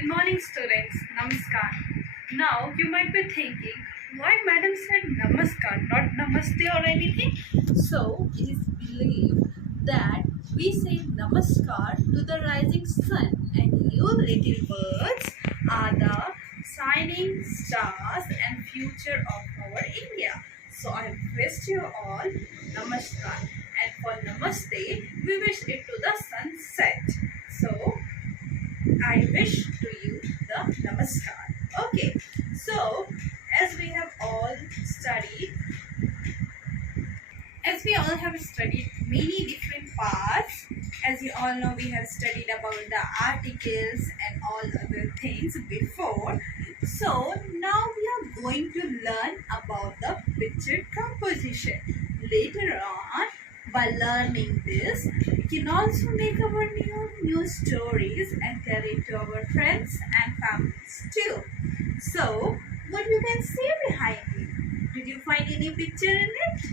Good morning, students. Namaskar. Now you might be thinking, why madam said namaskar, not namaste or anything? So it is believed that we say namaskar to the rising sun, and you little birds are the shining stars and future of our India. So I wish you all namaskar, and for namaste we wish it to the sunset. So I wish to you the namaskar. Okay, so as we have all studied, as we all have studied many different parts, as you all know, we have studied about the articles and all other things before. So now we are going to learn about the picture composition. Later on, by learning this, we can also make our new stories and tell it to our friends and families too. So, what you can see behind me? Did you find any picture in it?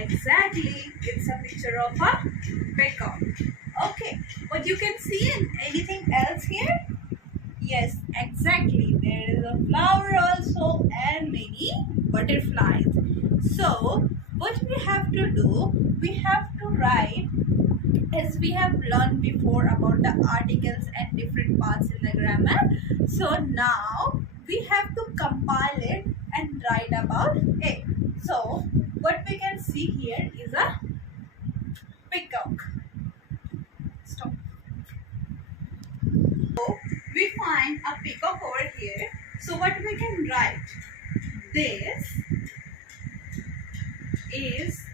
Exactly, it's a picture of a peacock. Okay, what you can see in anything else here? Yes, exactly. There is a flower also and many butterflies. So, what we have to do, we have to write, as we have learned before about the articles and different parts in the grammar. So, now we have to compile it and write about it. So, what we can see here is a peacock. Stop. So, we find a peacock over here. So, what we can write? This is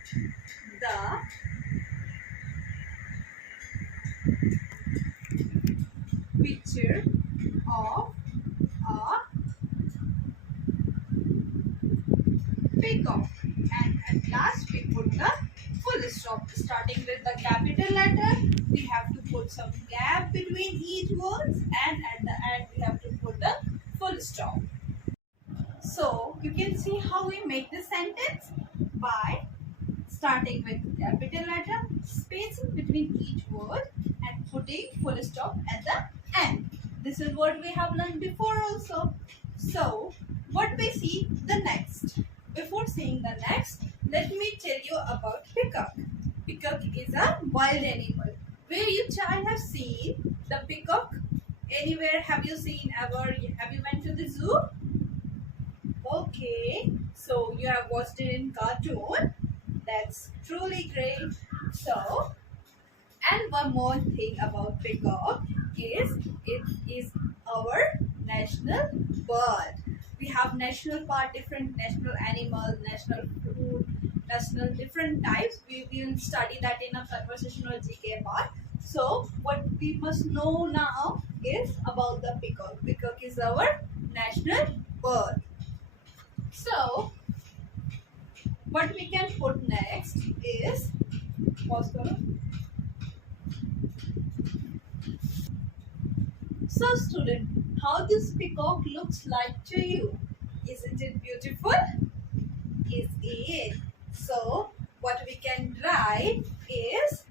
the picture of a peacock, and at last we put the full stop. Starting with the capital letter, we have to put some gap between each words, and at the end we have to put the full stop. So you can see how we make this sentence by starting with capital letter, spacing between each word, and putting full stop at the end. This is what we have learned before also. So what we see the next. Before seeing the next, let me tell you about peacock. Peacock is a wild animal. Where you child have seen the peacock? Anywhere have you seen ever? Have you went to the zoo? Okay, so you have watched it in cartoon. That's truly great. So, and one more thing about peacock is it is our national bird. We have national part, different national animals, national fruit, national different types. We will study that in a conversational GK part. So, what we must know now is about the peacock. Peacock is our national bird. So, what we can put next is, pause karo. So student, how this peacock looks like to you? Isn't it beautiful? Is it? So what we can write is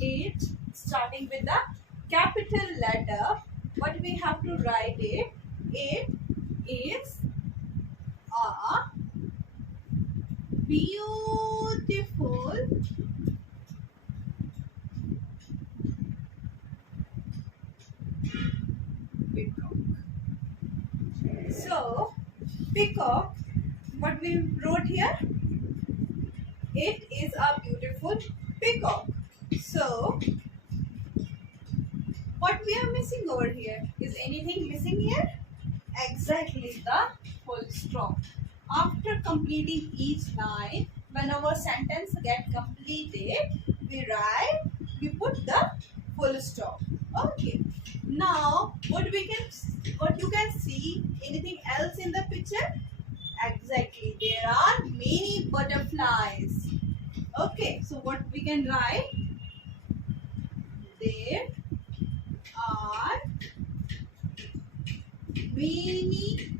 it, starting with the capital letter. What we have to write it? It is a beautiful peacock. So, peacock, what we wrote here? It is a beautiful peacock. So, what we are missing over here? Is anything missing here? Exactly, the full stop. After completing each line, when our sentence get completed, we put the full stop. Okay. Now, what you can see? Anything else in the picture? Exactly, there are many butterflies. Okay, so what we can write? There are many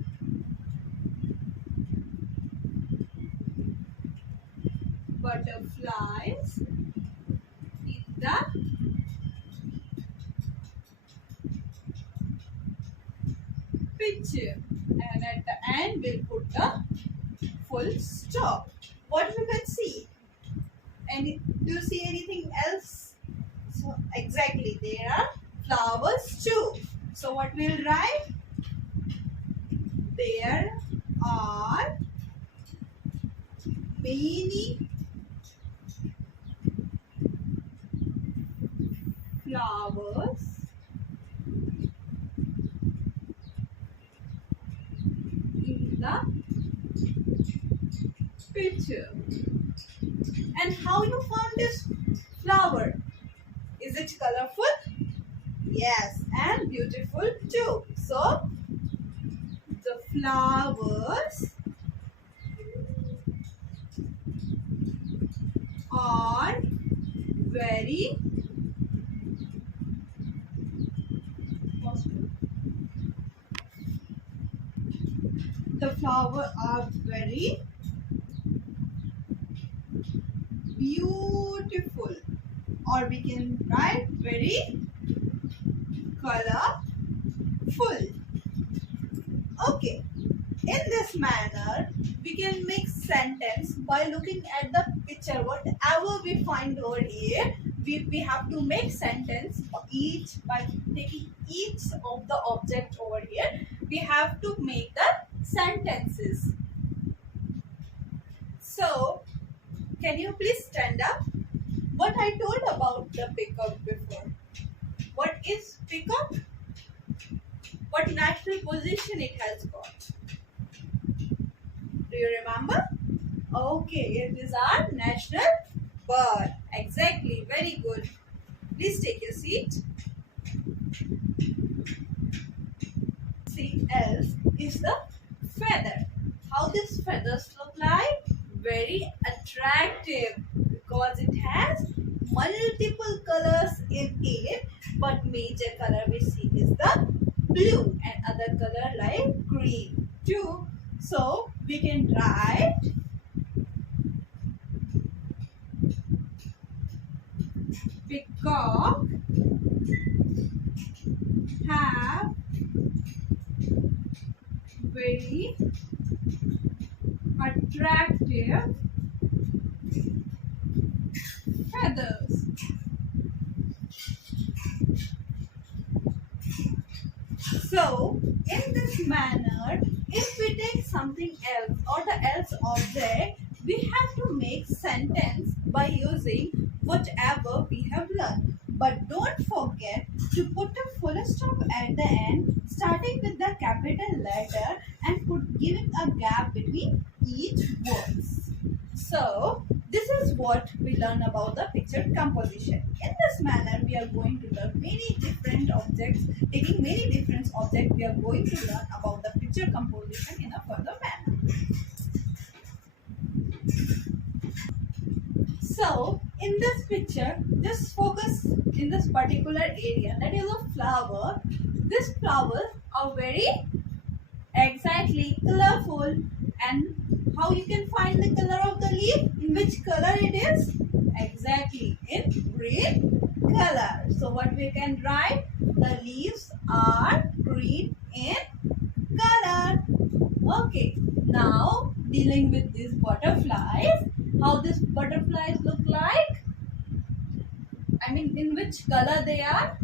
butterflies in the picture. And at the end, we'll put the full stop. What we can see? Any? Do you see anything else? So exactly, there are flowers too. So what we'll write? There are many flowers in the picture. And how you found this flower? Is it colorful? Yes, and beautiful too. So the flowers are very beautiful, or we can write very colorful. Okay, in this manner we can make sentence by looking at the picture. Whatever we find over here, we have to make sentence by taking each of the object over here. We have to make the sentences. So can you please stand up? What I told about the peacock before. What is peacock? What national position it has got? Do you remember? Okay, it is our national bird. Exactly, very good. Please take your seat. See, else is the feather. How these feathers look like? Very attractive because it has multiple colors in it, but major color we see is the blue and other color like green too. So we can write peacock have very attractive feathers. So in this manner, if we take something else or the else object, we have to make sentence by using whatever we have learned. But don't forget to put a full stop at the end, starting with the capital letter and giving a gap between each words. So this is what we learn about the picture composition. In this manner, we are going to learn many different objects. Taking many different objects, we are going to learn about the picture composition in a further manner. So in this picture, just focus in this particular area, that is a flower. These flowers are very exactly colorful. And how you can find the color of the leaf? In which color it is? Exactly, in green color. So what we can write? The leaves are green in color. Okay, now dealing with these butterflies. How these butterflies look like? I mean, in which color they are?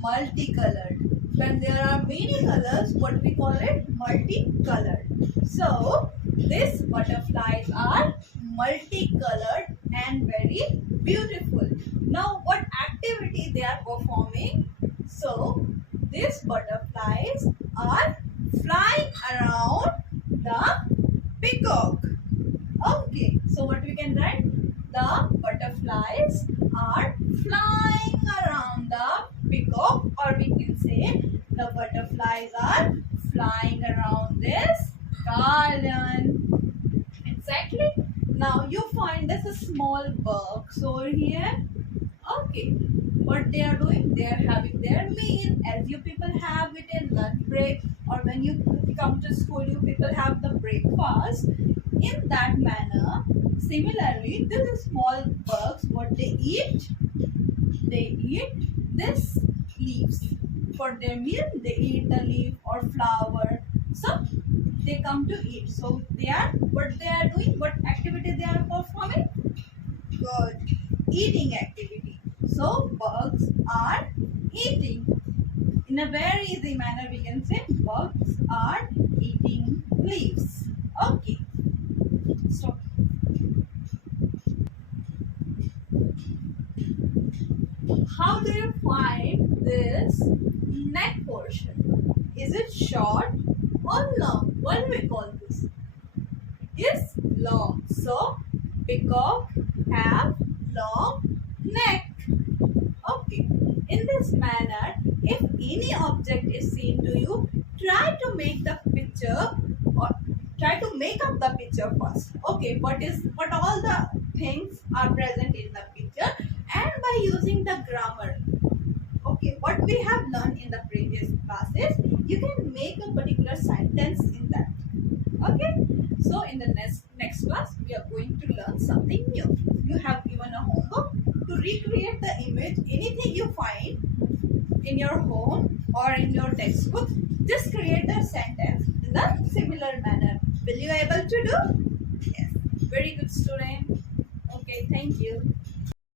Multicolored. When there are many colors, what we call it? Multicolored. So these butterflies are multicolored and very beautiful. Now what activity they are performing? So these butterflies are flying around the peacock. Okay, so what we can write? The butterflies are flying around the peacock, or we can say the butterflies are flying around this garden. Exactly. Now you find this a small bugs over here. Okay, what they are doing? They are having their meal as you people have it in lunch break, or when you come to school, you people have the breakfast. In that manner, similarly, these small bugs, what they eat? They eat this leaves. for their meal, they eat the leaf or flower. So they come to eat. So what they are doing, what activity they are performing? Good. Eating activity. So bugs are eating. In a very easy manner, we can say bugs are eating leaves. Okay. So how do you find this neck portion? Is it short or long? What do we call this? Is long. So peacock have long neck. Okay. In this manner, if any object is seen to you, try to make the picture or try to make up the picture first. Okay, what all the things are present in the picture, and by using the grammar. Okay, what we have learned in the previous classes, you can make a particular sentence in that. Okay, so in the next class we are going to learn something new. You have given a homework to recreate the image. Anything you find in your home or in your textbook, just create the sentence in the similar manner. Will you able to do? Yes, very good student. Okay, thank you.